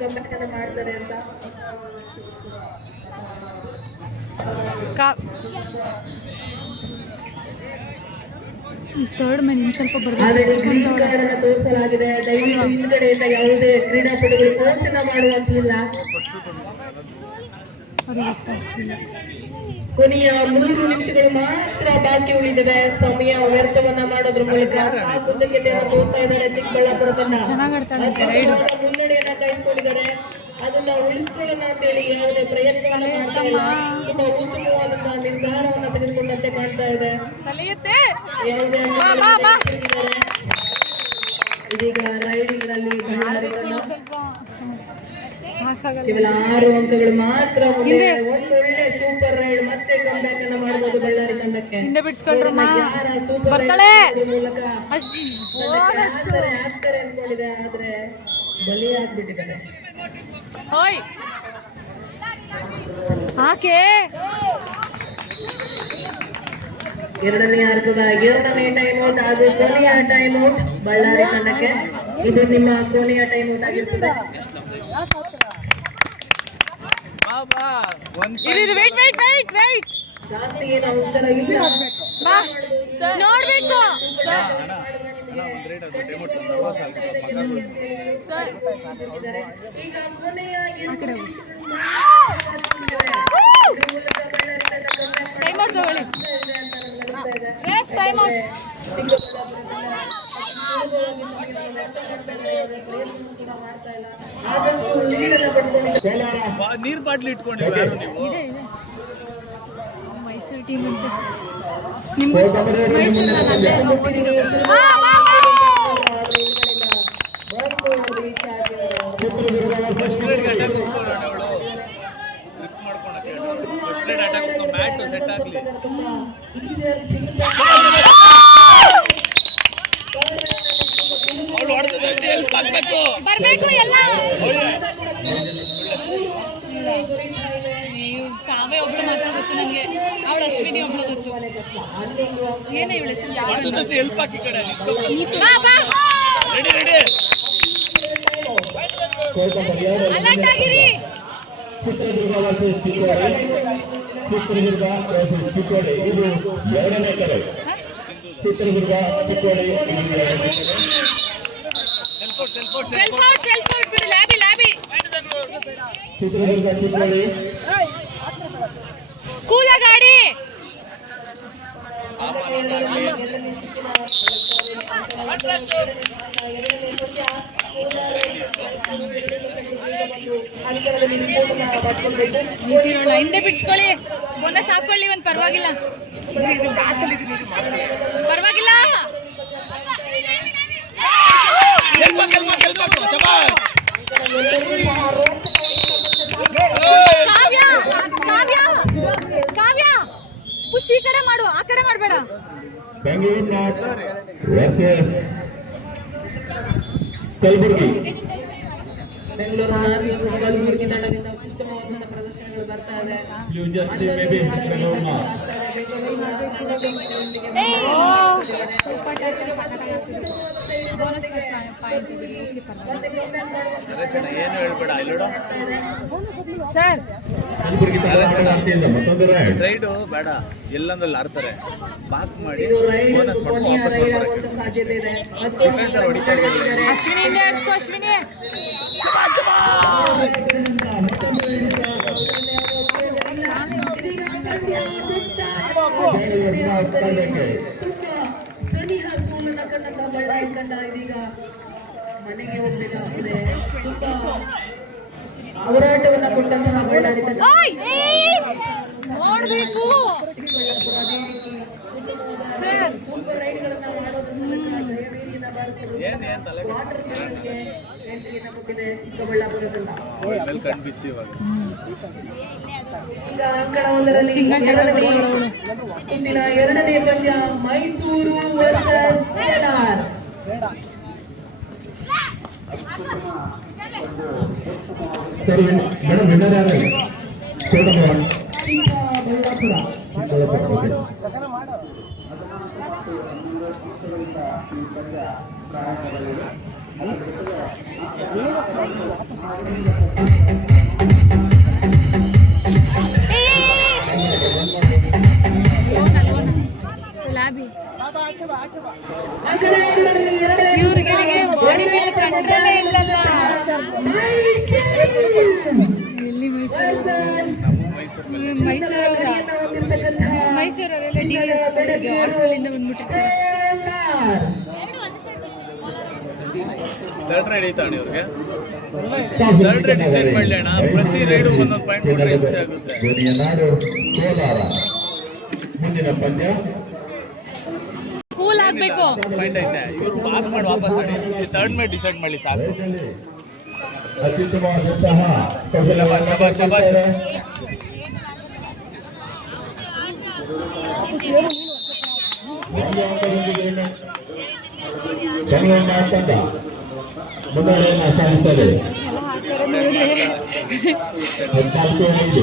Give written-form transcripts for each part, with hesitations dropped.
ಕಂಪೆಟ್ ಮಾಡ್ತಾರೆ ಅಂತ third main ಇನ್ನು ಸ್ವಲ್ಪ ತೋರಿಸಲಾಗಿದೆ. ದಯವಿಟ್ಟು ಹಿಂದ್ಗಡೆಯಿಂದ ಯಾವುದೇ ಕ್ರೀಡಾಪಟುಗಳು ಕೋಚನ ಮಾಡುವಂತಿಲ್ಲ. ಕೊನೆಯ 3 ನಿಮಿಷಗಳು ಮಾತ್ರ ಬಾಕಿ ಉಳಿದಿವೆ. ಸಮಯ ವ್ಯರ್ಥವನ್ನ ಮಾಡೋದ್ರ ಮೂಲಕ ಕುಚಕೆತೆಯನ್ನು ತೋರ್ತಾ ಇದ್ದಾರೆ ಚಿಕ್ಕಬಳ್ಳಾಪುರ ತಂಡ. ಮುನ್ನಡೆಯನ್ನ ಕಾಯ್ದುಕೊಂಡಿದ್ದಾರೆ. ಅದನ್ನ ಉಳಿಸ್ಕೊಳ್ಳೋಣ ಅಂತೇಳಿ ಯಾವುದೇ ಪ್ರಯತ್ನವನ್ನ ಮಾಡ್ತಾ ಇಲ್ಲ. ತುಂಬಾ ಉತ್ತಮವಾದಂತಹ ನಿರ್ಧಾರವನ್ನ ತೆಗೆದುಕೊಂಡಂತೆ ಕಾಣ್ತಾ ಇದೆ. ಇದೀಗ ರೈಡಿಂಗ್ ನಲ್ಲಿ ಕೇವಲ 6 ಅಂಕಗಳು ಮಾತ್ರ. ಒಂದು ಒಳ್ಳೆ ಸೂಪರ್ ರೈಡ್ ಮತ್ತೆ ಕಂಬ್ಯಾಕ್ ಅನ್ನ ಮಾಡಬಹುದು ಬಳ್ಳಾರಿ ತಂಡಕ್ಕೆ. ಹಿಂದೆ ಬಿಡಿಸ್ಕೊಂಡ್ರಮ್ಮ ಬರ್ತಾಳೆ ಮೂಲಕ ಆಗ್ತಾರೆ ಅನ್ಕೊಂಡಿದೆ, ಆದ್ರೆ ಬಲಿ ಆಗ್ಬಿಟ್ಟಿದ್ದಾರೆ. ಓಯ್ ಆಕೆ ಎರಡನೇ ಅರ್ಧದ 2ನೇ ಟೈಮ್ ಔಟ್ ಹಾಗೂ ಕೊನೆಯ ಟೈಮ್ ಔಟ್ ಬಳ್ಳಾರಿ ತಂಡಕ್ಕೆ. ಇದು ನಿಮ್ಮ ಕೊನೆಯ ಟೈಮ್ ಔಟ್ ಆಗಿರ್ತದೆ. ಜಾಸ್ತಿ ಏನು ಅವಸರ ಇಲ್ಲ, ನೋಡ್ಬೇಕು. ಈಗ ಕೊನೆಯ ಟೈಮ್ ಔಟ್ ತಗೊಳ್ಳಿ. Time out. ನೀರ್ ಬಾಟ್ಲಿ ಇಟ್ಕೊಂಡಿಲ್ಲ ಮೈಸೂರು ಟೀಮ್ ಅಂತ ನಿಮ್ಗೂ ಮೈಸೂರು ಬರ್ಬೇಕು ಎಲ್ಲ. ಕಾವ್ಯ ಒಬ್ಳು ಮಾತ್ರ ಗೊತ್ತು ನಂಗೆ, ಅವಳು ಅಶ್ವಿನಿ ಒಬ್ಳು ಗೊತ್ತು. ಏನೇ ಇವಳು ಅಲರ್ಟ್ ಆಗಿರಿ. ಚಿತ್ರದುರ್ಗ ಚಿಕ್ಕೋಡಿ ಇದು 2ನೇ ಕರೆ. ಚಿತ್ರದುರ್ಗ ಚಿಕ್ಕೋಡಿ ಸೆಲ್ಫ್ ಔಟ್ ಬಿಡು. ಲಾಬಿ ಚಿತ್ರದುರ್ಗ ಚಿಕ್ಕೋಡಿ ಕೂಲ ಗಾಡಿ. ಹಿಂದೆ ಬಿಡಿಸ್ಕೊಳ್ಳಿ, ಬೋನಸ್ ಹಾಕೊಳ್ಳಿ. ಒಂದು ಪರವಾಗಿಲ್ಲ. ಕಾವ್ಯ ಪುಷ್ ಈ ಕಡೆ ಮಾಡು, ಆ ಕಡೆ ಮಾಡಬೇಡ. ಕಲಬುರಗಿ ಕಲಬುರಗಿ ತಂಡದಿಂದ ಉತ್ತಮವಾದ ಪ್ರದರ್ಶನಗಳು ಬರ್ತಾ ಇದೆ. ಏನು ಹೇಳ್ಬೇಡ ಸರ್. ರೈಡು ಬೇಡ, ಎಲ್ಲಂದಲ್ಲಿ ಆಡ್ತಾರೆ. ಬಾಕ್ಸ್ ಮಾಡಿ ಅಶ್ವಿನಿ ಹಿಂದೆ ಆಡಿಸ್ಕೋ. ಅಶ್ವಿನಿ ಸನಿಹ ಸೋಲನ ಕಂಡ ಬಳ್ಳಾರಿ ತಂಡ ಇದೀಗ ಮನೆಗೆ ಹೋಗಬೇಕಾಗಿದೆ. ತುಂಬಾ ಹೋರಾಟವನ್ನ ಕೊಟ್ಟಂತಹ ಬಳ್ಳಾರಿ ತಂಡ ನೋಡ್ಬೇಕು ಸರ್. ಸೂಪರ್ ರೈಡ್ಗಳನ್ನ ಮಾಡೋದ್ರ ಮೂಲಕ ಜಯಭೇರಿಯನ್ನ ಬಾರಿಸಲು ವಾಟರ್ ಗೆ ಎಂಟ್ರಿಯನ್ನ ಕೊಟ್ಟಿದೆ ಚಿಕ್ಕಬಳ್ಳಾಪುರ ತಂಡ. ಈಗ ಅಂಕಣ 1ರಲ್ಲಿ ಇಂದಿನ 2ನೇ ಪಂದ್ಯ ಮೈಸೂರು ವರ್ಸಸ್ ಸೇಲಾರ್. ಚಿಕ್ಕಬಳ್ಳಾಪುರ ಇವ್ರಿಗೆ ಬಾಡಿ ಮೇಲೆ ಕಂಟ್ರೋಲೇ ಇಲ್ಲಲ್ಲ. ಎಲ್ಲಿ ಮೈಸೂರವರೆಲ್ಲ ಡಿ ಹಾಸ್ಟೆಲಿಂದ ಬಂದ್ಬಿಟ್ಟಿರ್ತಾರೆ. ಥರ್ಡ್ ರೈಡ್ ಐತಾ ಅಣ್ಣ ಇವ್ರಿಗೆ? ಥರ್ಡ್ ರೈಡ್ ಡಿಸೈಡ್ ಮಾಡಲಿ ಅಣ್ಣ. ಪ್ರತಿ ರೈಡು ಒಂದೊಂದು ಪಾಯಿಂಟ್ ಕೊಟ್ಟರೆ ಹಿಂಸೆ ಆಗುತ್ತೆ. ಧ್ವನಿಯ ನಾಡು ಕೋಲಾರ. ಮುಂದಿನ ಪಂದ್ಯ ಕೂಲ್ ಆಗ್ಬೇಕು. ಪಾಯಿಂಟ್ ಐತೆ, ಇವರು ವಾಕ್ ಮಾಡಿ ವಾಪಸ್ ಆಡಿ. ಥರ್ಡ್ ಮೇಲೆ ಡಿಸೈಡ್ ಮಾಡಲಿ ಸಾಕು. ಅತ್ಯುತ್ತಮವಾದಂತಹ ಕೌಶಲ್ಯವನ್ನು ಶಬಾಷ್. ಕಣಿಯನ್ನ ತಂಡ ಮುನ್ನಡೆಯನ್ನು ಸಾಧಿಸದೆ 14-5.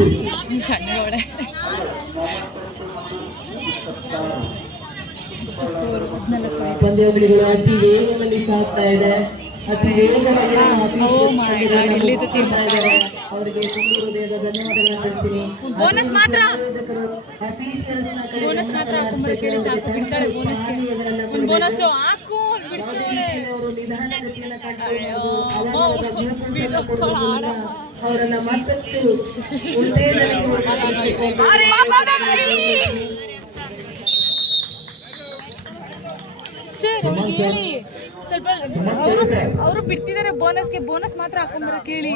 ಸಣ್ಣ ಗೋಡೆ ಎಷ್ಟು ಸ್ಕೋರ್ 14. ಪಂದ್ಯಾವಳಿಗಳು ಅತಿ ವೇಗದಲ್ಲಿ ಸಾಗ್ತಾ ಇದೆ. ಅತಿ ವೇಗವಾಗಿ ಇಲ್ಲಿದ್ದು ತಿಂತಾ ಇದ್ದಾರೆ. ಅವರಿಗೆ ತುಂಬ ಹೃದಯದ ಧನ್ಯವಾದಗಳನ್ನು ತಿಳಿಸ್ತೀನಿ. ಬೋನಸ್ ಮಾತ್ರ ಹಾಕೊಂಬರೋ ಕೇಳಿ ಸಾಕು. ಬಿಡ್ತಾಳೆ ಬೋನಸ್ಗೆ. ಒಂದು ಬೋನಸ್ ಹಾಕು ಬಿಡ್ತಾಳೆ. ಅವರನ್ನ ಮತ್ತಷ್ಟು ಸರ್ ಕೇಳಿ ಸ್ವಲ್ಪ ಅವರು ಬಿಡ್ತಿದ್ದಾರೆ ಬೋನಸ್ಗೆ. ಬೋನಸ್ ಮಾತ್ರ ಹಾಕೊಂಬರೋ ಕೇಳಿ.